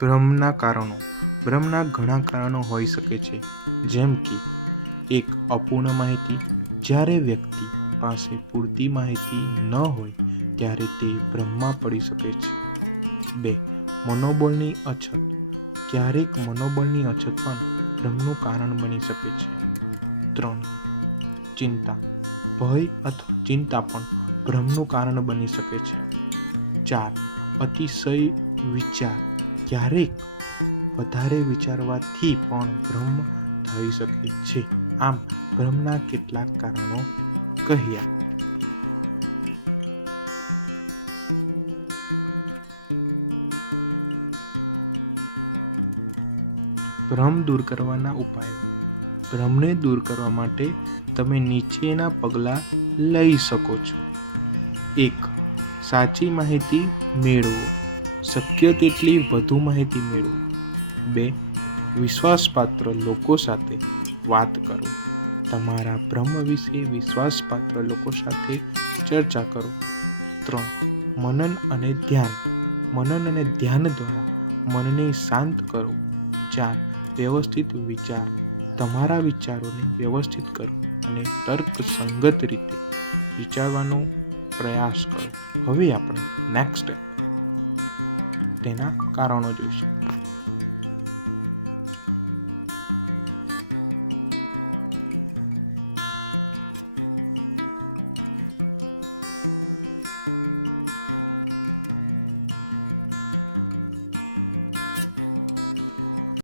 ભ્રમના કારણો. ભ્રમના ઘણા કારણો હોઈ શકે છે, જેમ કે 1. અપૂર્ણ માહિતી. જ્યારે વ્યક્તિ પાસે પૂરતી માહિતી ન હોય ત્યારે તે ભ્રમમાં પડી શકે છે. 2. મનોબળની અછત. ક્યારેક મનોબળની અછત પણ ભ્રમનું કારણ બની શકે છે. 3. ચિંતા. ભય અથવા ચિંતા પણ ભ્રમનું કારણ બની શકે છે. 4. અતિશય વિચાર. ક્યારેક વધારે વિચારવાથી પણ ભ્રમ થઈ શકે છે. આમ ભ્રમના કેટલાક કારણો કહ્યા. ભ્રમ દૂર કરવાના ઉપાયો. ભ્રમને દૂર કરવા માટે તમે નીચેના પગલાં લઈ શકો છો. 1. સાચી માહિતી મેળવો. શક્ય તેટલી વધુ માહિતી મેળવો. 2. વિશ્વાસપાત્ર લોકો સાથે વાત કરો. તમારા ભ્રમ વિશે વિશ્વાસપાત્ર લોકો સાથે ચર્ચા કરો. 3. મનન અને ધ્યાન. મનન અને ધ્યાન દ્વારા મનને શાંત કરો. 4. વ્યવસ્થિત વિચાર. તમારા વિચારોને વ્યવસ્થિત કરો અને તર્કસંગત રીતે વિચારવાનો પ્રયાસ કરો. હવે આપણે નેક્સ્ટ તેના કારણો જોઈશું.